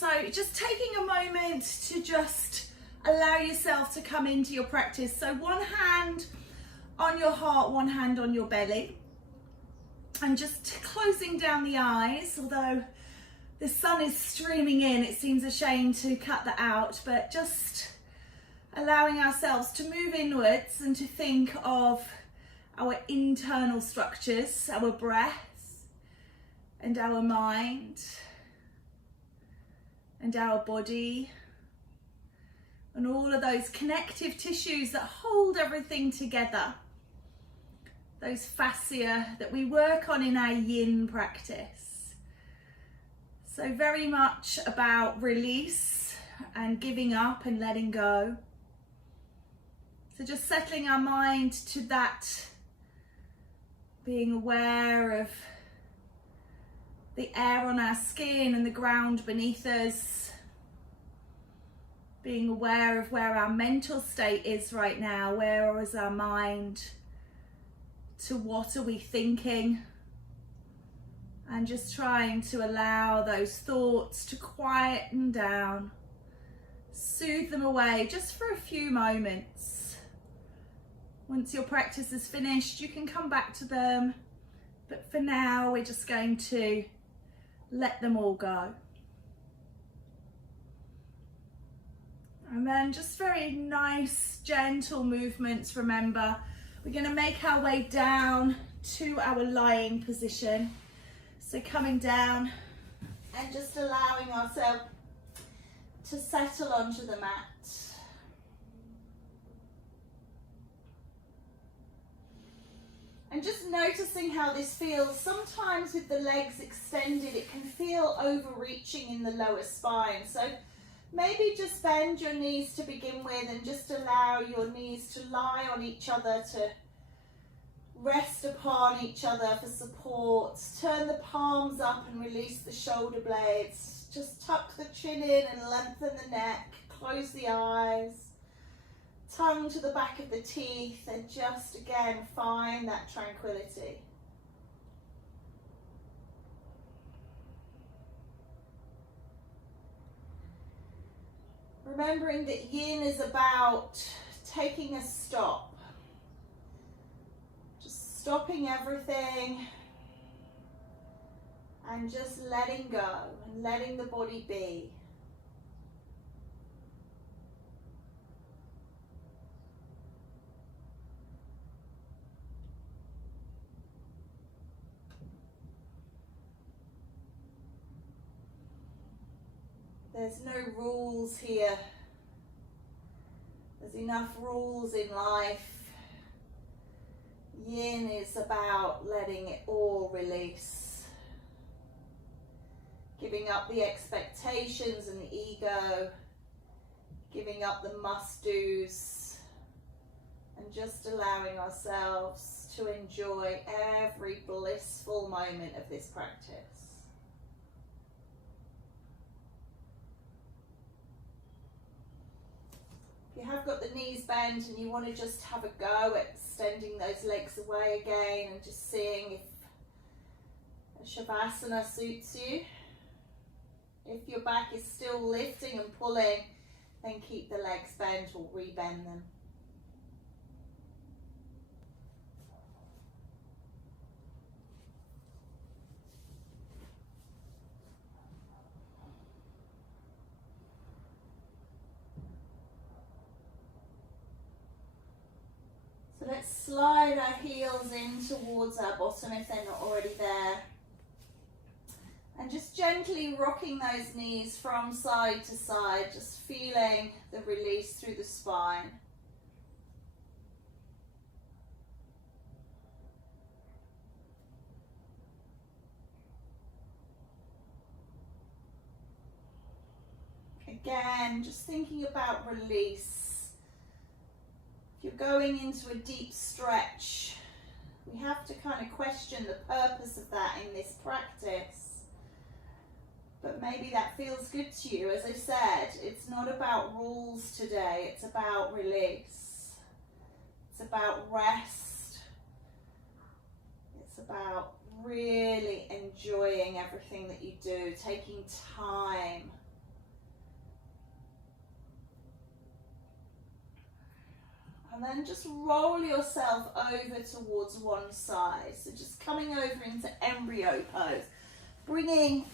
So just taking a moment to just allow yourself to come into your practice. So one hand on your heart, one hand on your belly. And just closing down the eyes, although the sun is streaming in, it seems a shame to cut that out, but just allowing ourselves to move inwards and to think of our internal structures, our breath and our mind and our body and all of those connective tissues that hold everything together. Those fascia that we work on in our yin practice. So very much about release and giving up and letting go. So just settling our mind to that, being aware of the air on our skin and the ground beneath us. Being aware of where our mental state is right now. Where is our mind? To what are we thinking? And just trying to allow those thoughts to quieten down, soothe them away just for a few moments. Once your practice is finished, you can come back to them, but for now we're just going to let them all go. And then just very nice, gentle movements, remember. We're going to make our way down to our lying position. So coming down and just allowing ourselves to settle onto the mat. And just noticing how this feels. Sometimes with the legs extended, it can feel overreaching in the lower spine. So maybe just bend your knees to begin with and just allow your knees to lie on each other, to rest upon each other for support. Turn the palms up and release the shoulder blades. Just tuck the chin in and lengthen the neck. Close the eyes. Tongue to the back of the teeth and just again find that tranquility. Remembering that yin is about taking a stop. Just stopping everything and just letting go and letting the body be. There's no rules here. There's enough rules in life. Yin is about letting it all release. Giving up the expectations and the ego. Giving up the must-dos. And just allowing ourselves to enjoy every blissful moment of this practice. You have got the knees bent and you want to just have a go at extending those legs away again and just seeing if a Shavasana suits you. If your back is still lifting and pulling, then keep the legs bent or rebend them. So let's slide our heels in towards our bottom if they're not already there. And just gently rocking those knees from side to side, just feeling the release through the spine. Again, just thinking about release. If you're going into a deep stretch, we have to kind of question the purpose of that in this practice. But maybe that feels good to you. As I said, it's not about rules today, it's about release. It's about rest. It's about really enjoying everything that you do, taking time And then just roll yourself over towards one side. So just coming over into embryo pose. Bringing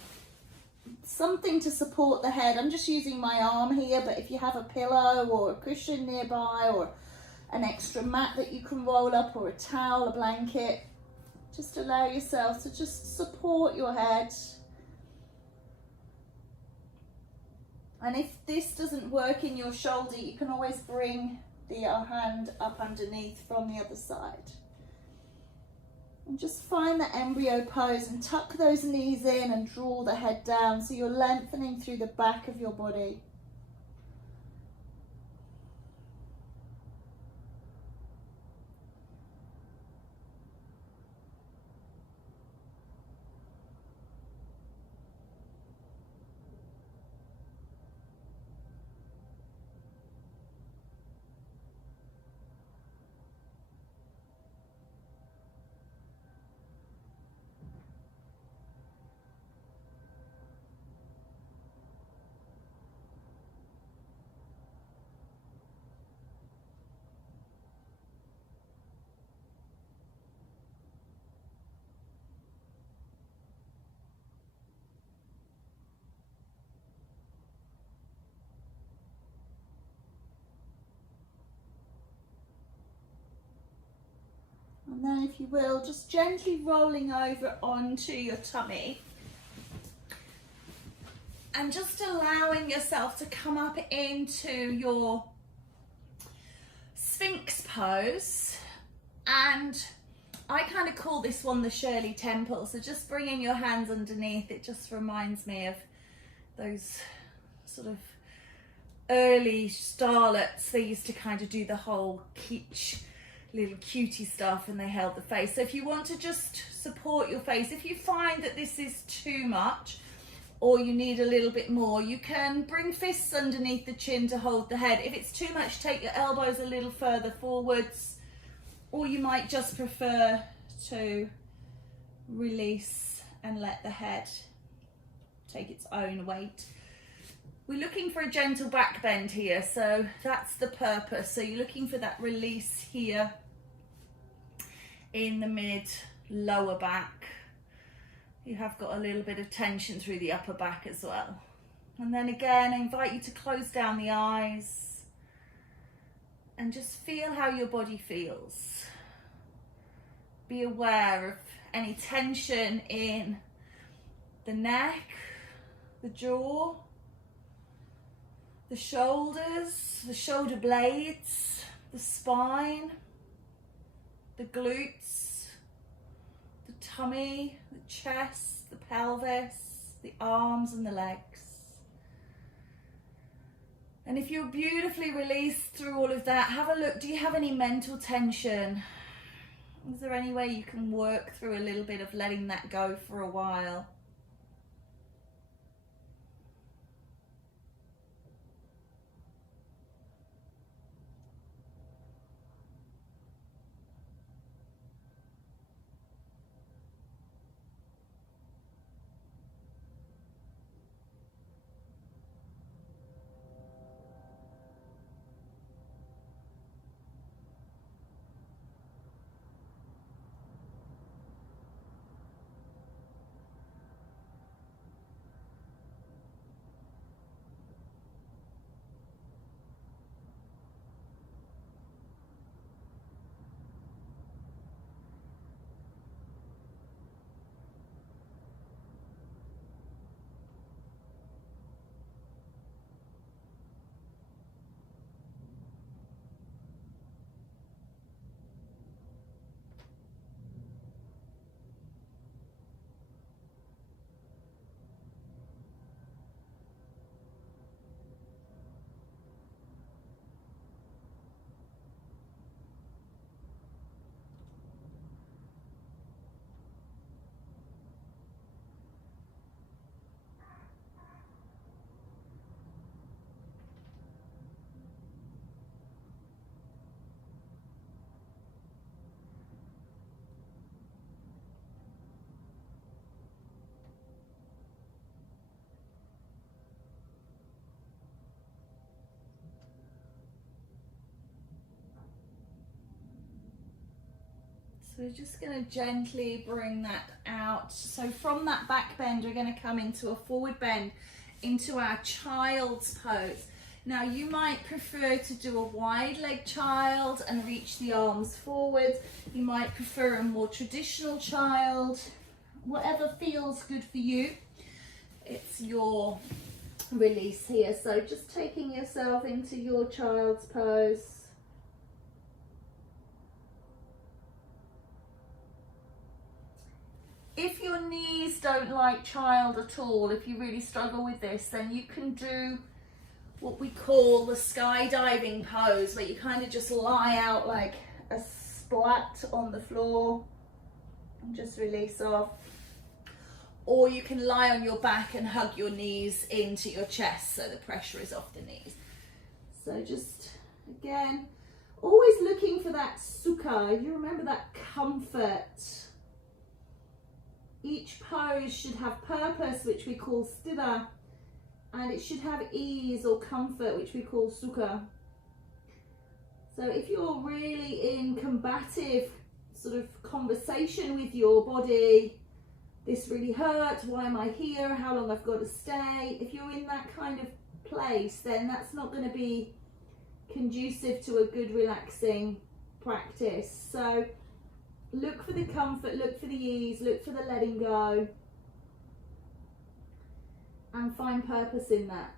something to support the head. I'm just using my arm here, but if you have a pillow or a cushion nearby or an extra mat that you can roll up or a towel, a blanket, just allow yourself to just support your head. And if this doesn't work in your shoulder, you can always bring the hand up underneath from the other side. And just find the embryo pose and tuck those knees in and draw the head down so you're lengthening through the back of your body. And then, if you will, just gently rolling over onto your tummy and just allowing yourself to come up into your Sphinx pose. And I kind of call this one the Shirley Temple. So just bringing your hands underneath, it just reminds me of those sort of early starlets. They used to kind of do the whole kitsch little cutie stuff and they held the face. So if you want to just support your face, if you find that this is too much or you need a little bit more, you can bring fists underneath the chin to hold the head. If it's too much, take your elbows a little further forwards, or you might just prefer to release and let the head take its own weight. We're looking for a gentle back bend here, so that's the purpose. So you're looking for that release here in the mid lower back. You have got a little bit of tension through the upper back as well. And then again, I invite you to close down the eyes and just feel how your body feels. Be aware of any tension in the neck, the jaw, the shoulders, the shoulder blades, the spine, the glutes, the tummy, the chest, the pelvis, the arms and the legs. And if you're beautifully released through all of that, have a look. Do you have any mental tension? Is there any way you can work through a little bit of letting that go for a while? So we're just going to gently bring that out. So from that back bend, we're going to come into a forward bend, into our child's pose. Now you might prefer to do a wide leg child and reach the arms forward. You might prefer a more traditional child. Whatever feels good for you, it's your release here. So just taking yourself into your child's pose. If your knees don't like child at all, if you really struggle with this, then you can do what we call the skydiving pose, where you kind of just lie out like a splat on the floor and just release off. Or you can lie on your back and hug your knees into your chest so the pressure is off the knees. So just, again, always looking for that sukha. You remember that comfort. Each pose should have purpose, which we call sthira, and it should have ease or comfort, which we call sukha. So if you're really in combative sort of conversation with your body, this really hurts, why am I here, how long I've got to stay, if you're in that kind of place, then that's not going to be conducive to a good relaxing practice. So look for the comfort, look for the ease, look for the letting go, and find purpose in that.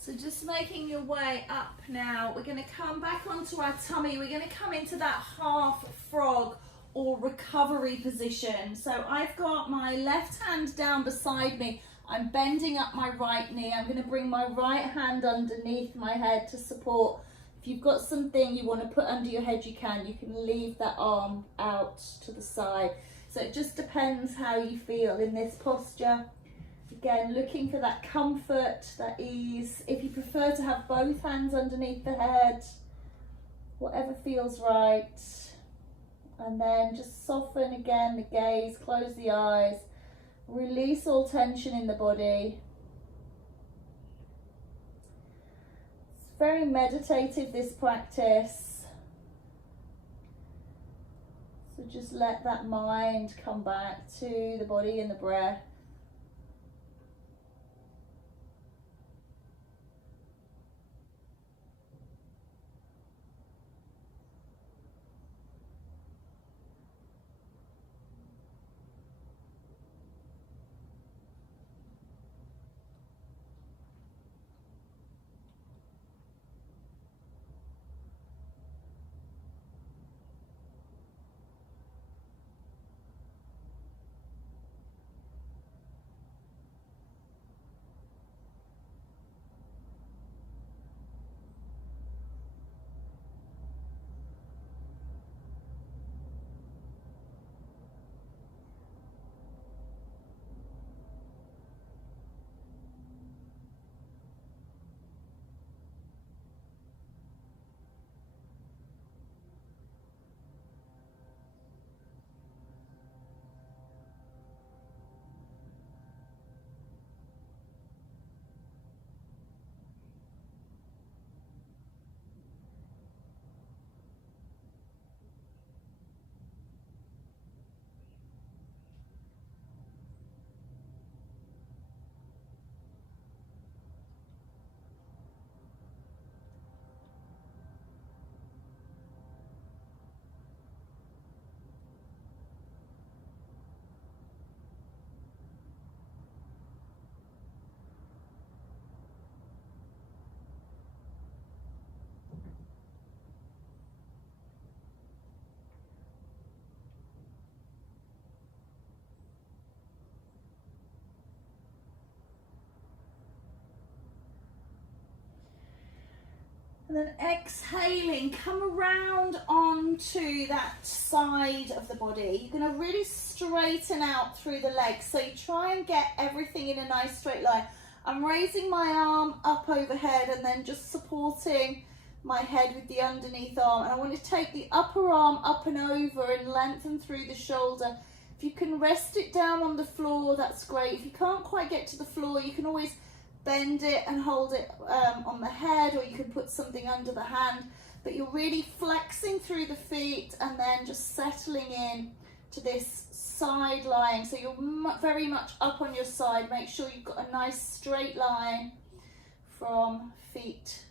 So just making your way up now, we're going to come back onto our tummy. We're going to come into that half frog or recovery position. So I've got my left hand down beside me. I'm bending up my right knee. I'm going to bring my right hand underneath my head to support. If you've got something you want to put under your head, you can. You can leave that arm out to the side. So it just depends how you feel in this posture. Again, looking for that comfort, that ease. If you prefer to have both hands underneath the head, whatever feels right. And then just soften again the gaze, close the eyes, release all tension in the body. It's very meditative, this practice. So just let that mind come back to the body and the breath. And then exhaling, come around onto that side of the body. You're going to really straighten out through the legs. So you try and get everything in a nice straight line. I'm raising my arm up overhead and then just supporting my head with the underneath arm. And I want to take the upper arm up and over and lengthen through the shoulder. If you can rest it down on the floor, that's great. If you can't quite get to the floor, you can always bend it and hold it on the head, or you can put something under the hand, but you're really flexing through the feet and then just settling in to this side lying. So you're very much up on your side. Make sure you've got a nice straight line from feet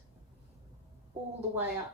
all the way up.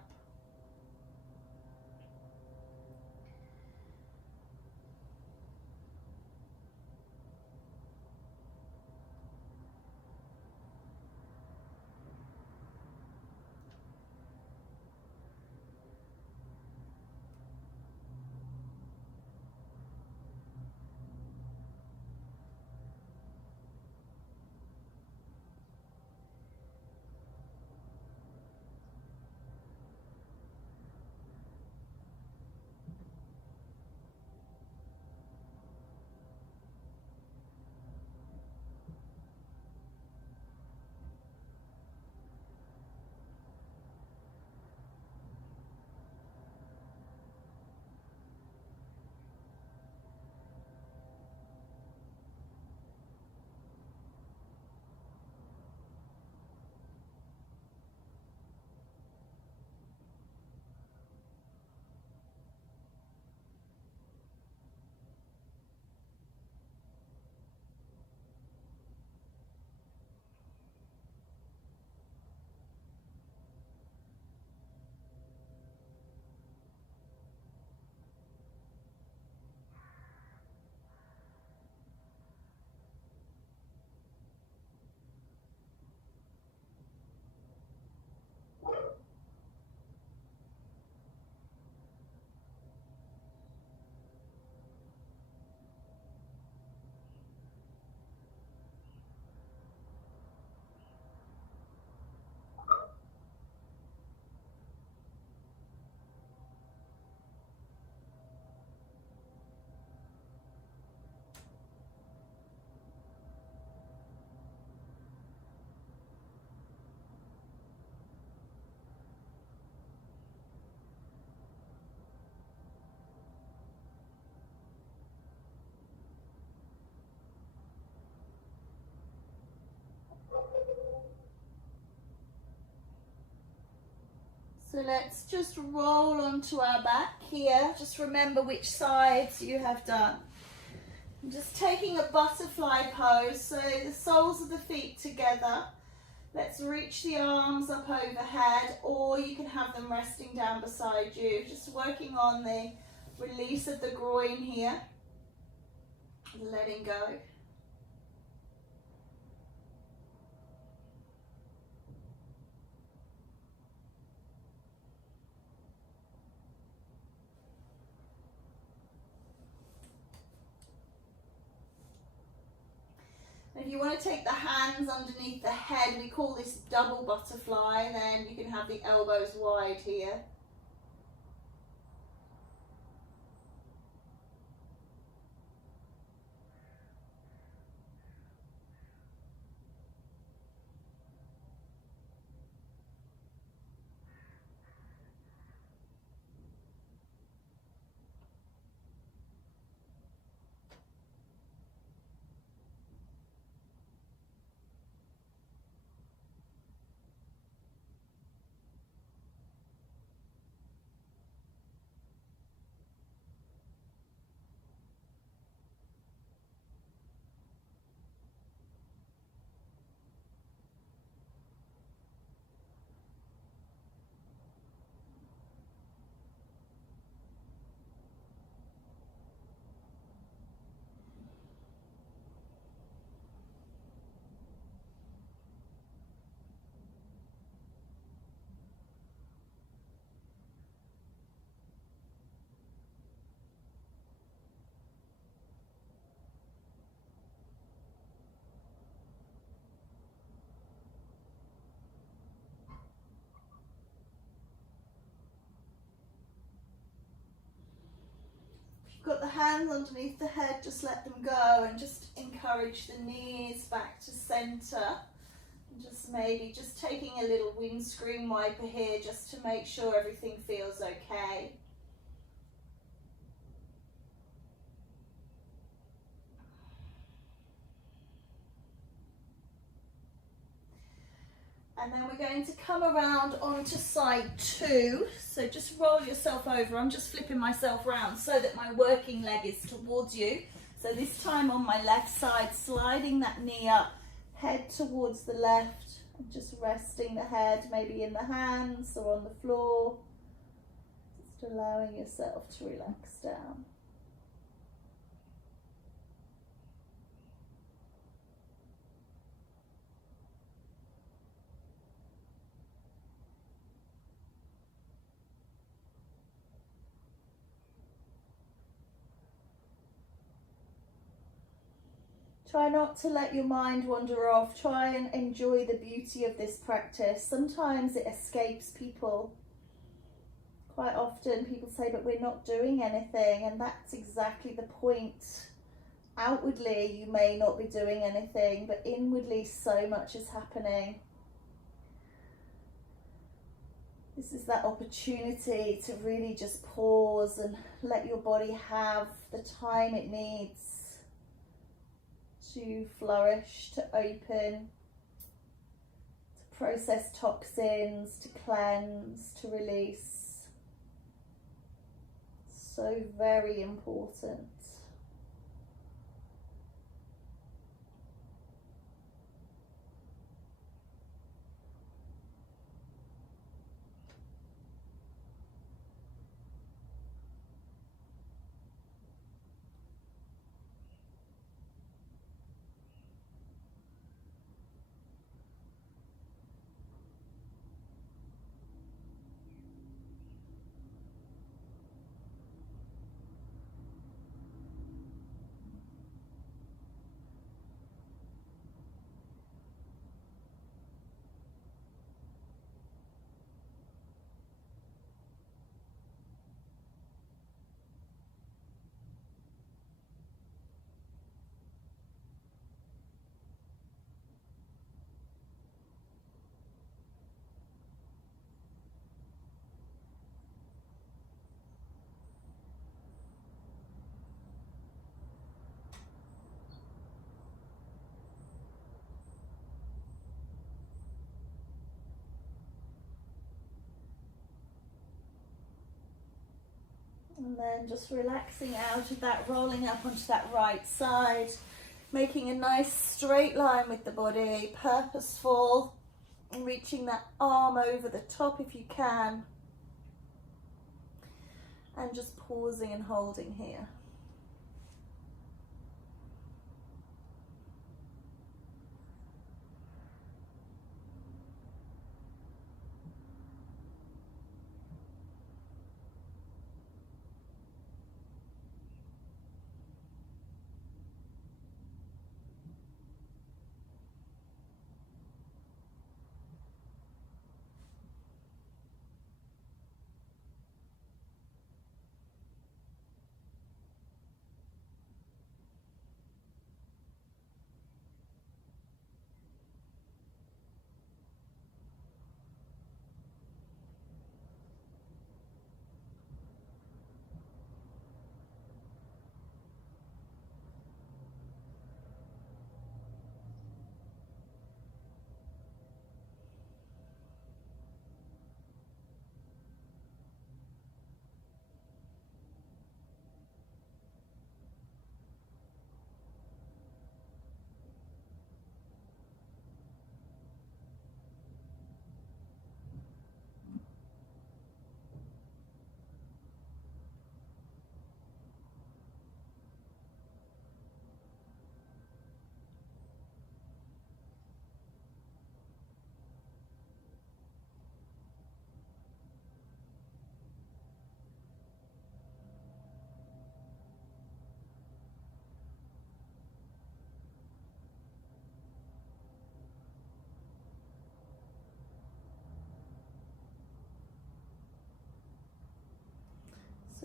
So let's just roll onto our back here. Just remember which sides you have done. I'm just taking a butterfly pose, so the soles of the feet together. Let's reach the arms up overhead, or you can have them resting down beside you. Just working on the release of the groin here, letting go. If you want to take the hands underneath the head, we call this double butterfly, then you can have the elbows wide here. hands underneath the head, just let them go, and just encourage the knees back to center. Just maybe just taking a little windscreen wiper here just to make sure everything feels okay. And then we're going to come around onto side 2. So just roll yourself over. I'm just flipping myself around so that my working leg is towards you. So this time on my left side, sliding that knee up, head towards the left, and just resting the head maybe in the hands or on the floor. Just allowing yourself to relax down. Try not to let your mind wander off. Try and enjoy the beauty of this practice. Sometimes it escapes people. Quite often people say, but we're not doing anything, and that's exactly the point. Outwardly, you may not be doing anything, but inwardly so much is happening. This is that opportunity to really just pause and let your body have the time it needs to flourish, to open, to process toxins, to cleanse, to release. So very important. And then just relaxing out of that, rolling up onto that right side, making a nice straight line with the body, purposeful, and reaching that arm over the top if you can. And just pausing and holding here.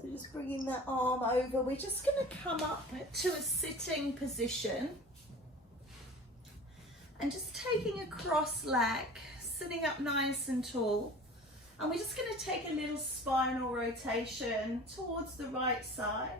So just bringing that arm over. We're just going to come up to a sitting position. And just taking a cross leg, sitting up nice and tall. And we're just going to take a little spinal rotation towards the right side.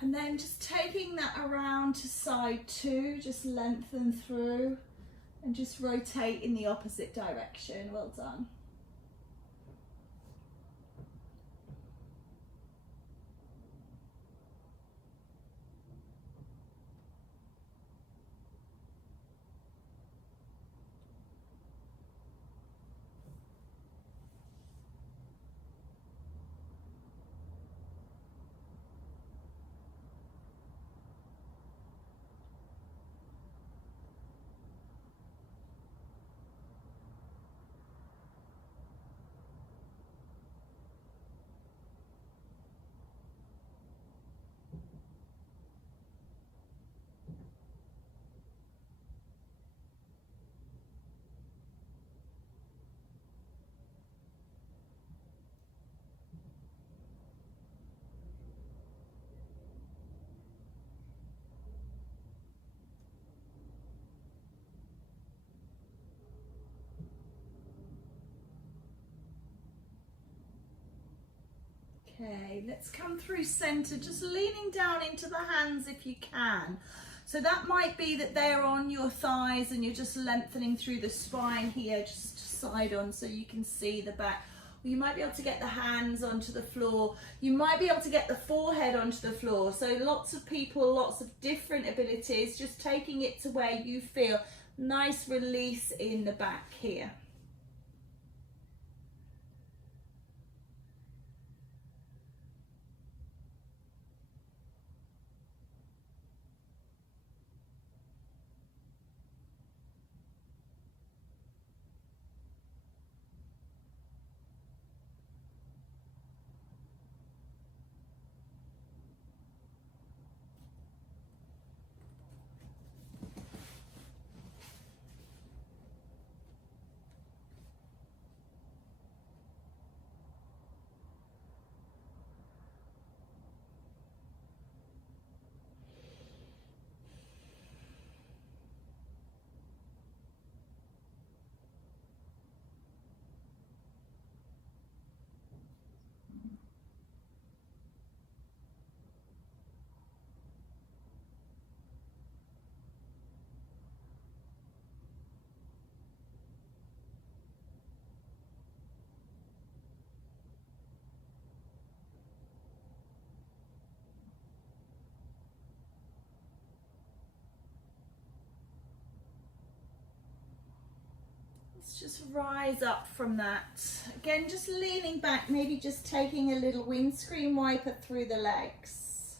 And then just taking that around to side 2, just lengthen through and just rotate in the opposite direction. Well done. Okay, let's come through center, just leaning down into the hands if you can. So that might be that they're on your thighs and you're just lengthening through the spine here, just side on so you can see the back. Or you might be able to get the hands onto the floor. You might be able to get the forehead onto the floor. So lots of people, lots of different abilities, just taking it to where you feel nice release in the back here. Let's just rise up from that. Again, just leaning back, maybe just taking a little windscreen wiper through the legs.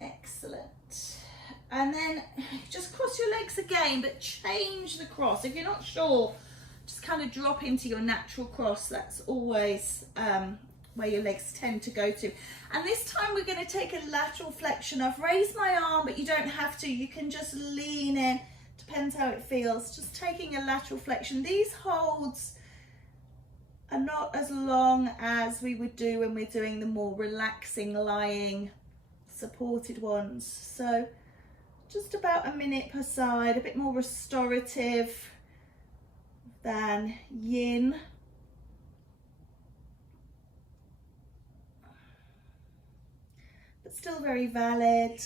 Excellent. And then just cross your legs again, but change the cross. If you're not sure, just kind of drop into your natural cross. That's always where your legs tend to go to. And this time we're going to take a lateral flexion. I've raised my arm, but you don't have to. You can just lean in. Depends how it feels. Just taking a lateral flexion. These holds are not as long as we would do when we're doing the more relaxing, lying, supported ones. So just about a minute per side, a bit more restorative. than yin. But still very valid.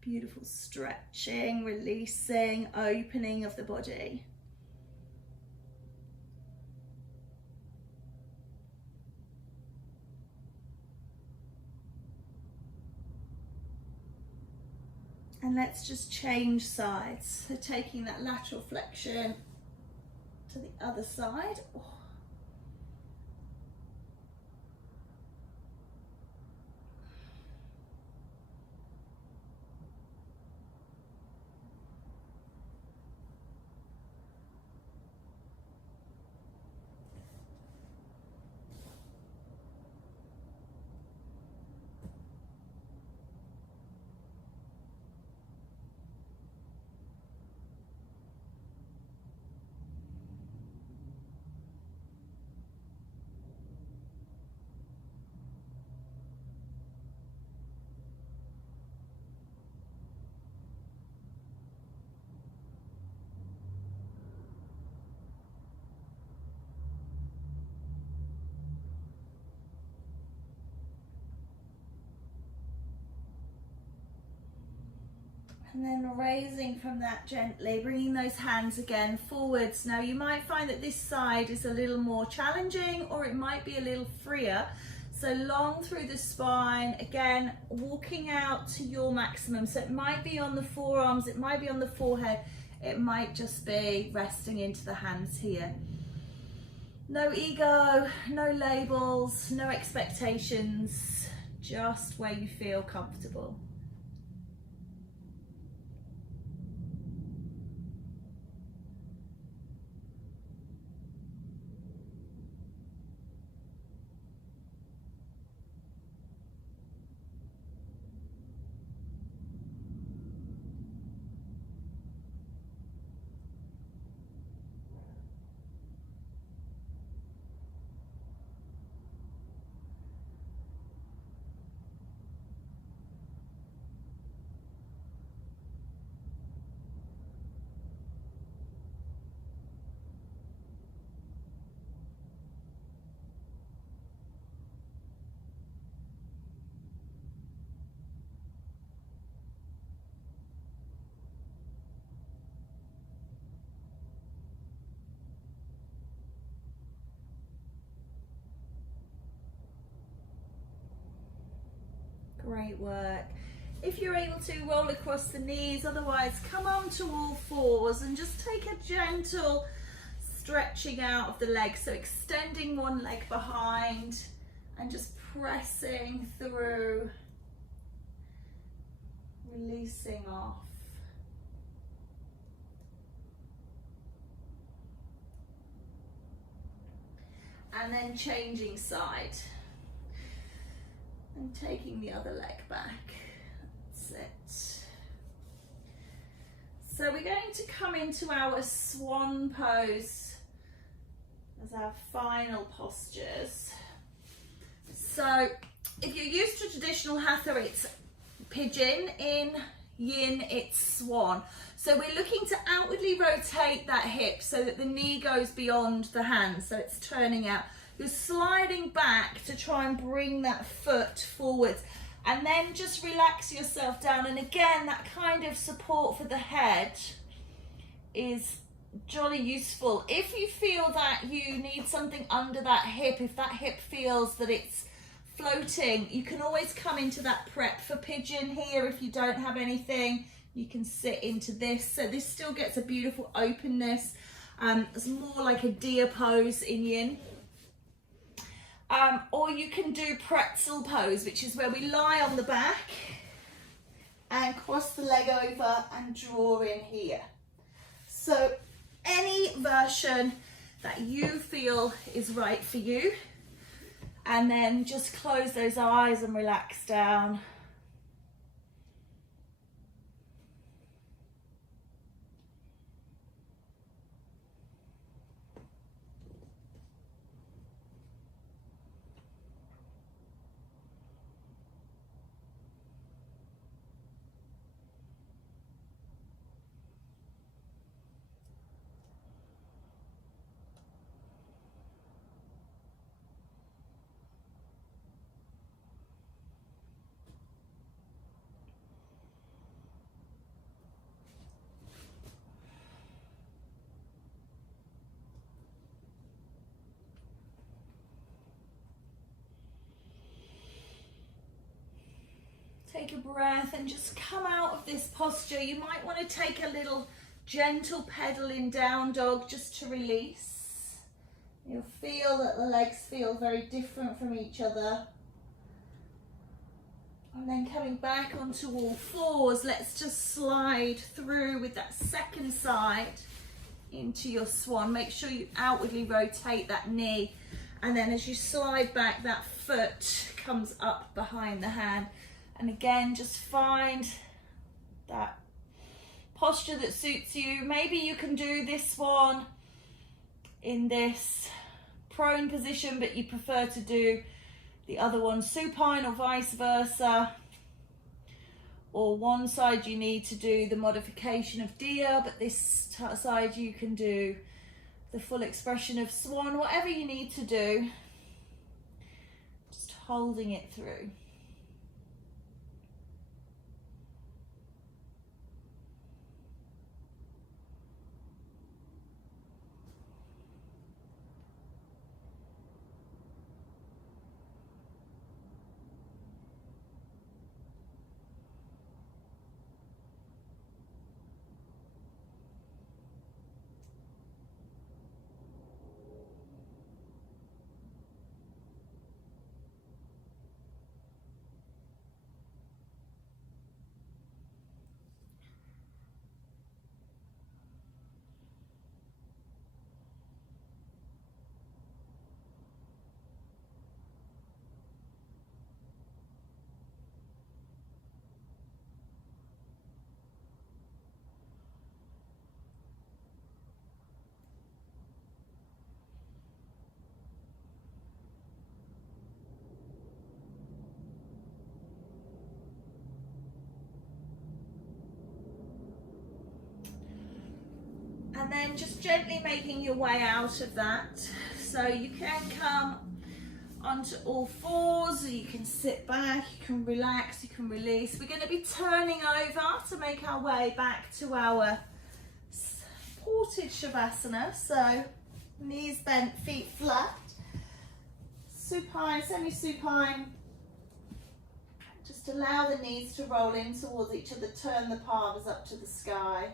Beautiful stretching, releasing, opening of the body. And let's just change sides. So taking that lateral flexion to the other side. And then raising from that gently, bringing those hands again forwards. Now you might find that this side is a little more challenging, or it might be a little freer. So long through the spine, again, walking out to your maximum. So it might be on the forearms, it might be on the forehead, it might just be resting into the hands here. No ego, no labels, no expectations, just where you feel comfortable. Great work. If you're able to, roll across the knees, otherwise come on to all fours and just take a gentle stretching out of the legs. So extending one leg behind and just pressing through, releasing off. And then changing side. And taking the other leg back. That's it. So we're going to come into our swan pose as our final postures. So if you're used to traditional hatha, it's pigeon. In yin, it's swan. So we're looking to outwardly rotate that hip so that the knee goes beyond the hand, so it's turning out. You're sliding back to try and bring that foot forwards, and then just relax yourself down. And again, that kind of support for the head is jolly useful. If you feel that you need something under that hip, if that hip feels that it's floating, you can always come into that prep for pigeon here. If you don't have anything, you can sit into this. So this still gets a beautiful openness. It's more like a deer pose in yin. Or you can do pretzel pose, which is where we lie on the back and cross the leg over and draw in here. So any version that you feel is right for you, and then just close those eyes and relax down. Take a breath and just come out of this posture. You might want to take a little gentle pedal in down dog just to release. You'll feel that the legs feel very different from each other. And then coming back onto all fours, let's just slide through with that second side into your swan. Make sure you outwardly rotate that knee. And then as you slide back, that foot comes up behind the hand. And again, just find that posture that suits you. Maybe you can do this one in this prone position, but you prefer to do the other one supine or vice versa. Or one side you need to do the modification of deer, but this side you can do the full expression of swan. Whatever you need to do, just holding it through. And then just gently making your way out of that. So you can come onto all fours, or you can sit back, you can relax, you can release. We're going to be turning over to make our way back to our supported Shavasana. So knees bent, feet flat, supine, semi-supine. Just allow the knees to roll in towards each other, turn the palms up to the sky.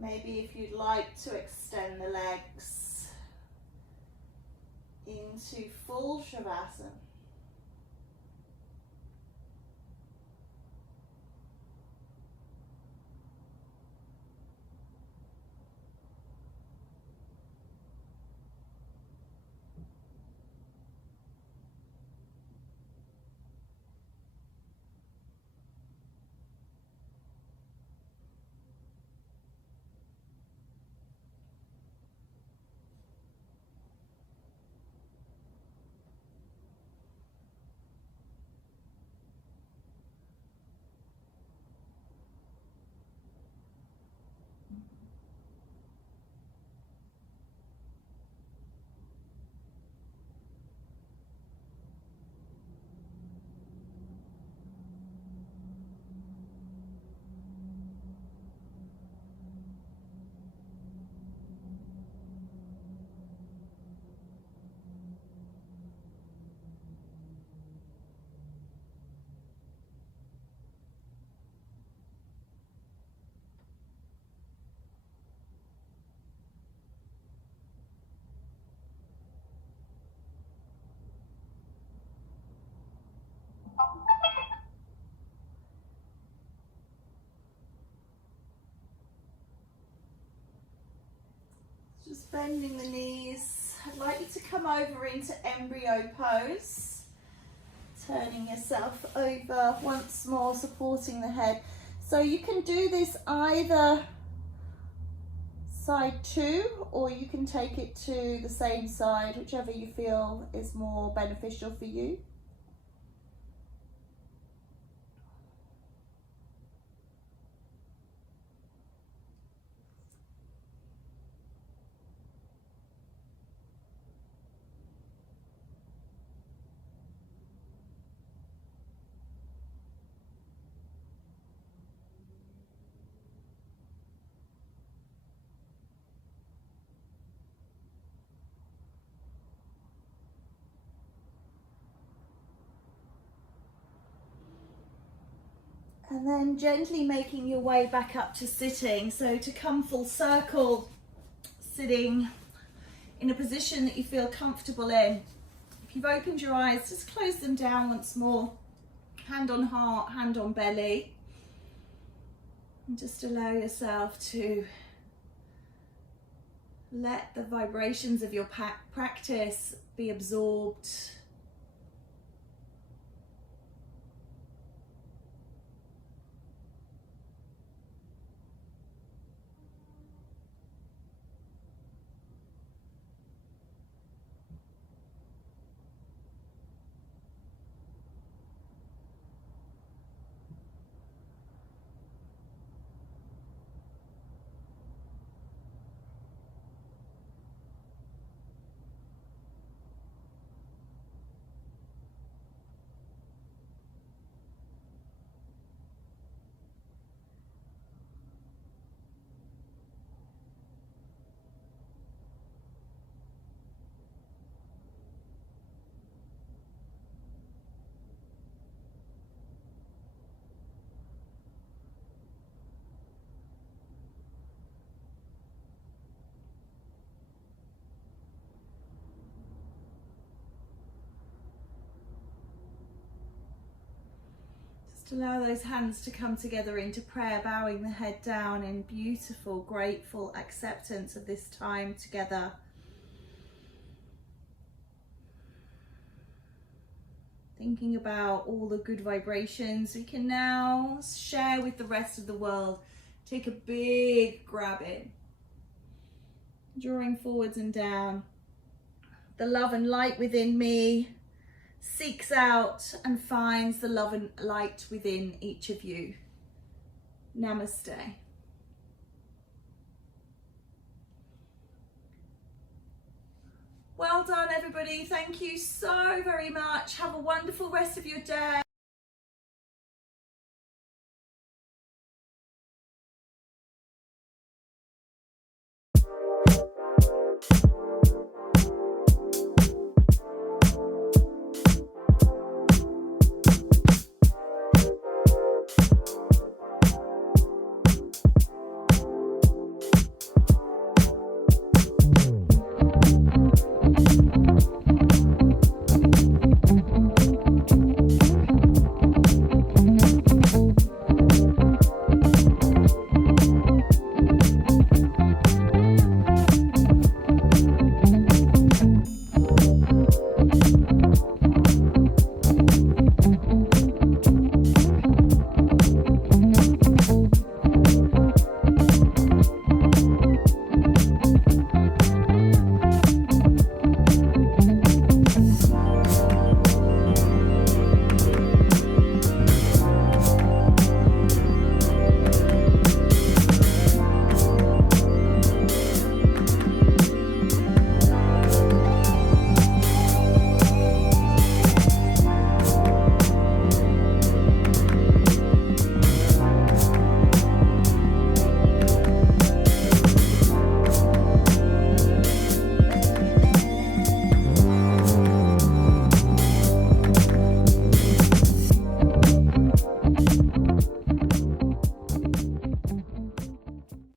Maybe if you'd like to extend the legs into full Shavasana. Just bending the knees. I'd like you to come over into embryo pose. Turning yourself over once more, supporting the head. So you can do this either side to, or you can take it to the same side, whichever you feel is more beneficial for you. And then gently making your way back up to sitting. So to come full circle, sitting in a position that you feel comfortable in. If you've opened your eyes, just close them down once more. Hand on heart, hand on belly. And just allow yourself to let the vibrations of your practice be absorbed. Just allow those hands to come together into prayer, bowing the head down in beautiful, grateful acceptance of this time together. Thinking about all the good vibrations we can now share with the rest of the world. Take a big grab in, drawing forwards and down. The love and light within me seeks out and finds the love and light within each of you. Namaste. Well done, everybody. Thank you so very much. Have a wonderful rest of your day.